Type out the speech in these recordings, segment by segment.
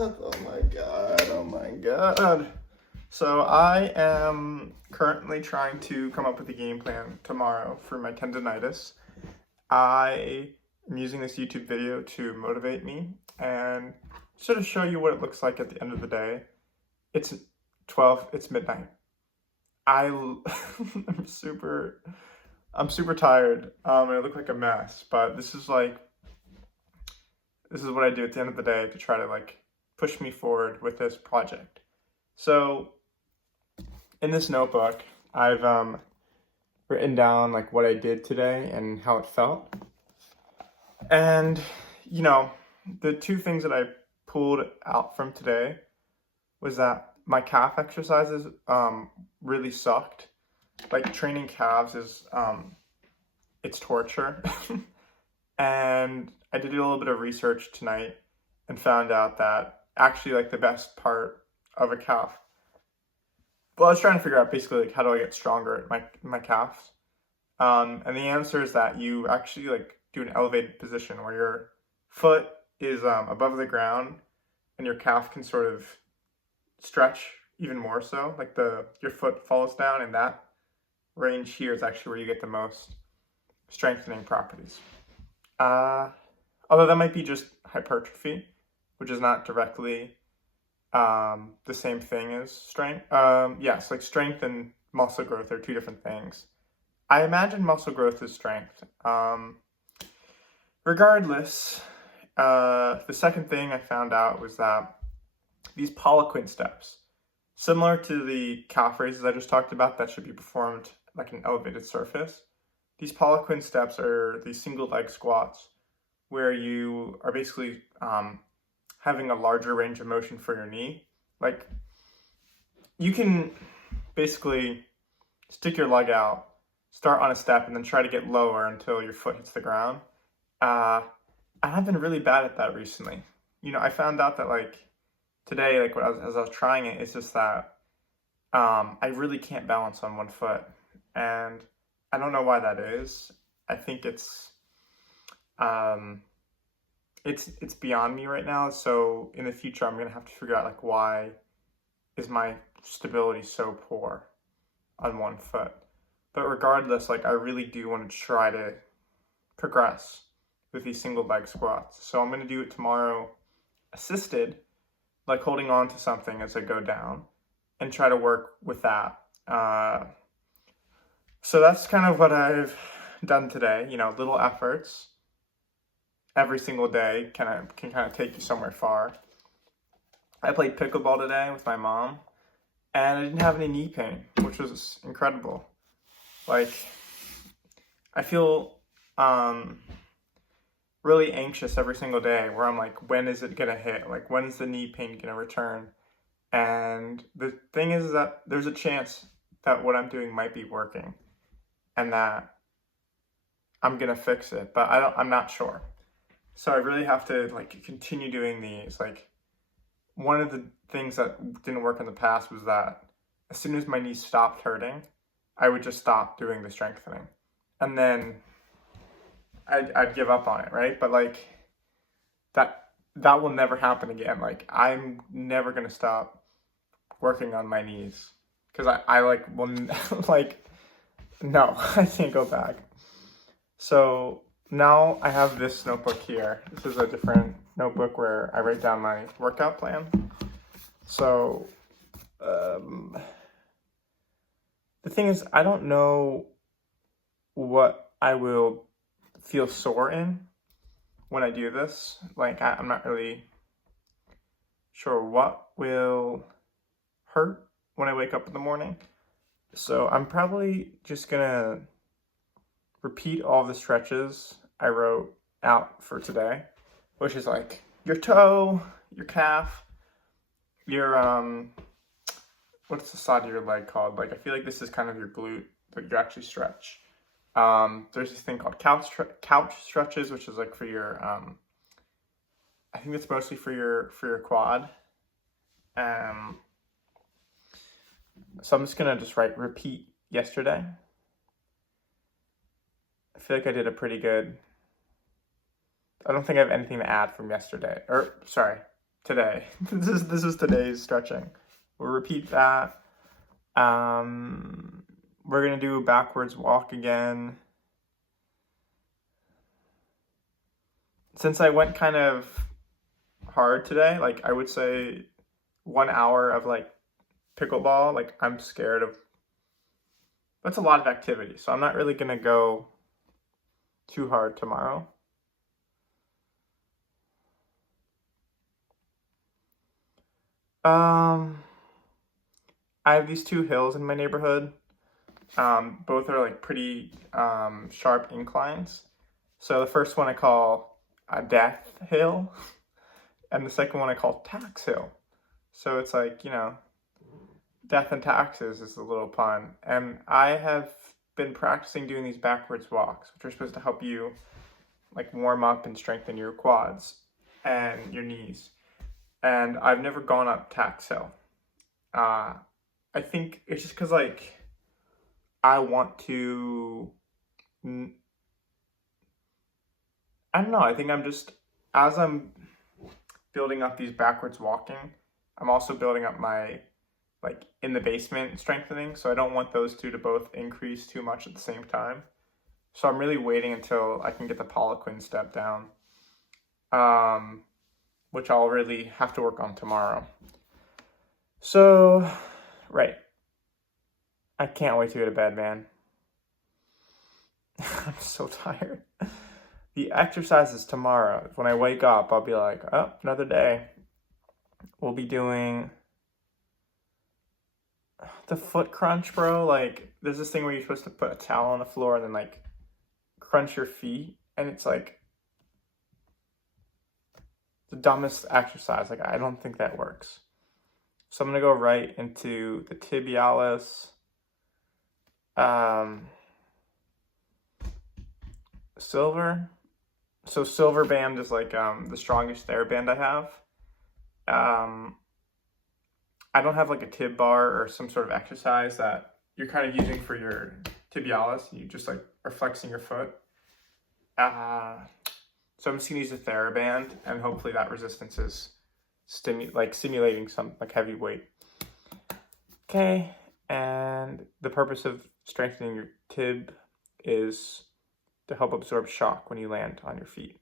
up? Oh my god, oh my god. So I am currently trying to come up with a game plan tomorrow for my tendinitis. I am using this YouTube video to motivate me and sort of show you what it looks like at the end of the day. It's it's midnight. I'm super tired, and I look like a mess, but this is what I do at the end of the day to try to push me forward with this project. So in this notebook, I've written down what I did today and how it felt. And the two things that I pulled out from today was that my calf exercises really sucked. Training calves is it's torture. And I did a little bit of research tonight and found out that actually the best part of a calf. Well, I was trying to figure out basically how do I get stronger at my calves. And the answer is that you actually do an elevated position where your foot is above the ground and your calf can sort of stretch even more so. Your foot falls down, and that range here is actually where you get the most strengthening properties. Although that might be just hypertrophy, which is not directly the same thing as strength. Yes, strength and muscle growth are two different things. I imagine muscle growth is strength. Regardless, the second thing I found out was that these Poliquin steps, similar to the calf raises I just talked about that should be performed like an elevated surface, these Poliquin steps are these single leg squats where you are basically having a larger range of motion for your knee. You can basically stick your leg out, start on a step, and then try to get lower until your foot hits the ground. I've been really bad at that recently. I found out that today, as I was trying it, it's just that I really can't balance on one foot, and I don't know why that is. I think it's beyond me right now. So in the future, I'm gonna have to figure out why is my stability so poor on one foot. But regardless, I really do want to try to progress with these single leg squats. So I'm going to do it tomorrow assisted, holding on to something as I go down, and try to work with that. So that's kind of what I've done today. Little efforts every single day can kind of take you somewhere far. I played pickleball today with my mom, and I didn't have any knee pain, which was incredible. I feel really anxious every single day where I'm when is it gonna hit? When is the knee pain gonna return? And the thing is that there's a chance that what I'm doing might be working and that I'm gonna fix it, but I'm not sure. So I really have to continue doing these. One of the things that didn't work in the past was that as soon as my knees stopped hurting, I would just stop doing the strengthening. And then I'd give up on it, right? But that will never happen again. I'm never gonna stop working on my knees because I will no, I can't go back. So now I have this notebook here. This is a different notebook where I write down my workout plan. So the thing is, I don't know what I will feel sore in when I do this. I'm not really sure what will hurt when I wake up in the morning. So I'm probably just gonna repeat all the stretches I wrote out for today, which is your toe, your calf, your what's the side of your leg called? I feel this is kind of your glute that you actually stretch. There's this thing called couch stretches, which is for your I think it's mostly for your quad. So I'm just gonna repeat yesterday. I feel I did a pretty good. I don't think I have anything to add from yesterday, or sorry, today. This is today's stretching. We'll repeat that. We're gonna do a backwards walk again. Since I went kind of hard today, like I would say 1 hour of like pickleball, like I'm scared of, that's a lot of activity. So I'm not really gonna go too hard tomorrow. I have these 2 hills in my neighborhood. Both are like pretty sharp inclines. So the first one I call Death Hill, and the second one I call Tax Hill. So it's like, you know, death and taxes is a little pun. And I have been practicing doing these backwards walks, which are supposed to help you like warm up and strengthen your quads and your knees. And I've never gone up Tax Hill. I think it's just because like I want to, I don't know, I think I'm just, as I'm building up these backwards walking, I'm also building up my like in the basement strengthening, so I don't want those two to both increase too much at the same time. So I'm really waiting until I can get the Poliquin step down, which I'll really have to work on tomorrow. So, right. I can't wait to go to bed, man. I'm so tired. The exercises tomorrow, when I wake up, I'll be like, oh, another day. We'll be doing the foot crunch, bro. Like, there's this thing where you're supposed to put a towel on the floor and then, like, crunch your feet. And it's, like, the dumbest exercise. Like, I don't think that works. So I'm going to go right into the tibialis. Silver. So silver band is like the strongest TheraBand I have. I don't have like a tib bar or some sort of exercise that you're kind of using for your tibialis. You just like are flexing your foot. So I'm just gonna use a TheraBand, and hopefully that resistance is simulating some like heavy weight. Okay, and the purpose of strengthening your tib is to help absorb shock when you land on your feet.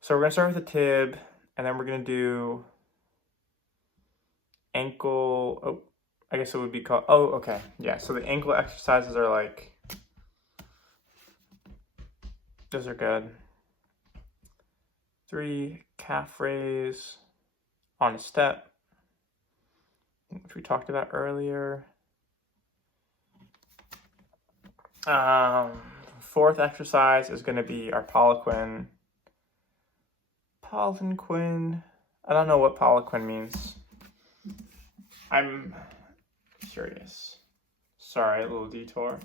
So we're gonna start with the tib, and then we're gonna do ankle, oh, I guess it would be called, oh, okay, yeah, so the ankle exercises are like, those are good. 3 calf raise on a step, which we talked about earlier. 4th exercise is going to be our Poliquin. I don't know what Poliquin means. I'm curious. Sorry, a little detour.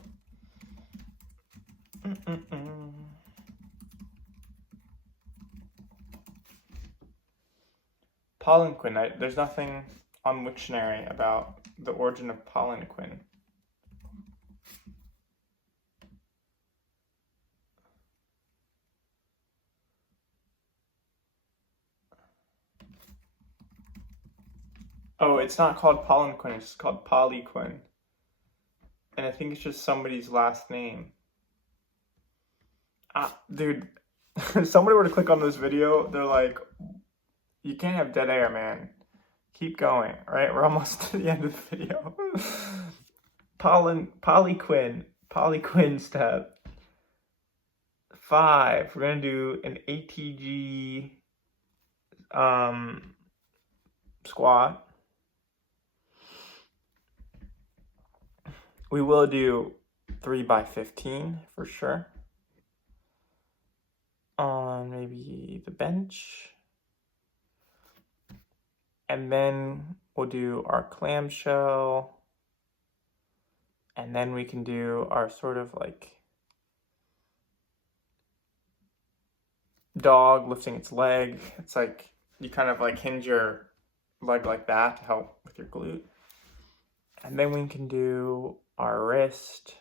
Poliquin. There's nothing on Wiktionary about the origin of Poliquin. Oh, it's not called Poliquin, it's called Poliquin. And I think it's just somebody's last name. Dude, if somebody were to click on this video, they're like, you can't have dead air, man. Keep going, right? We're almost to the end of the video. Poliquin step. 5, we're gonna do an ATG squat. We will do 3 by 15 for sure. On maybe the bench. And then we'll do our clamshell. And then we can do our sort of like dog lifting its leg. It's like you kind of like hinge your leg like that to help with your glute. And then we can do our wrist.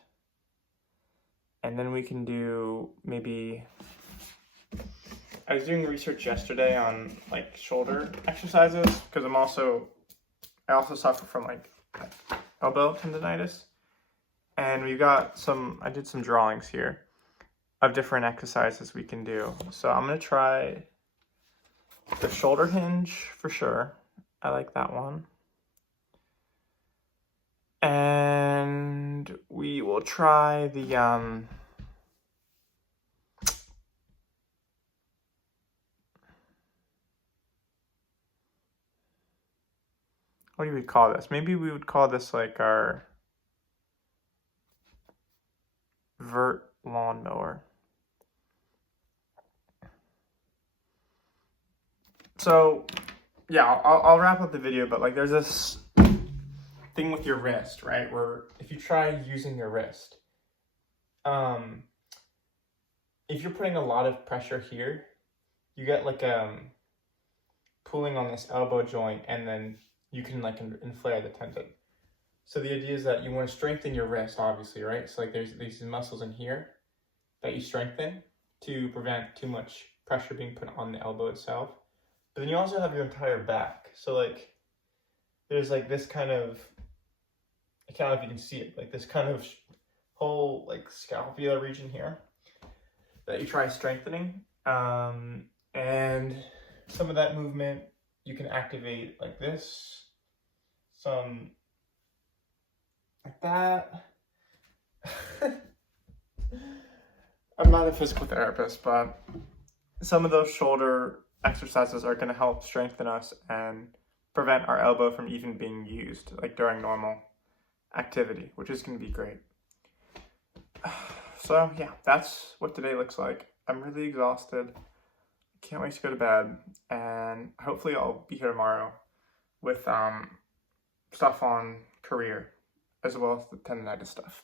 And then we can do maybe I was doing research yesterday on like shoulder exercises because I also suffer from like elbow tendinitis. And I did some drawings here of different exercises we can do. So I'm gonna try the shoulder hinge for sure. I like that one. And we will try the what do we call this? Maybe we would call this like our vert lawnmower. So yeah, I'll wrap up the video, but like there's this thing with your wrist, right? Where if you try using your wrist, if you're putting a lot of pressure here, you get like pulling on this elbow joint, and then you can like inflate the tendon. So the idea is that you want to strengthen your wrist, obviously, right? So like there's these muscles in here that you strengthen to prevent too much pressure being put on the elbow itself. But then you also have your entire back. So like there's like this kind of, I can't know if you can see it, like this kind of whole like scapula region here that you try strengthening. And some of that movement you can activate like this, some like that. I'm not a physical therapist, but some of those shoulder exercises are going to help strengthen us and prevent our elbow from even being used like during normal activity, which is going to be great. So yeah, that's what today looks like. I'm really exhausted. Can't wait to go to bed, and hopefully I'll be here tomorrow with stuff on career as well as the tendinitis stuff.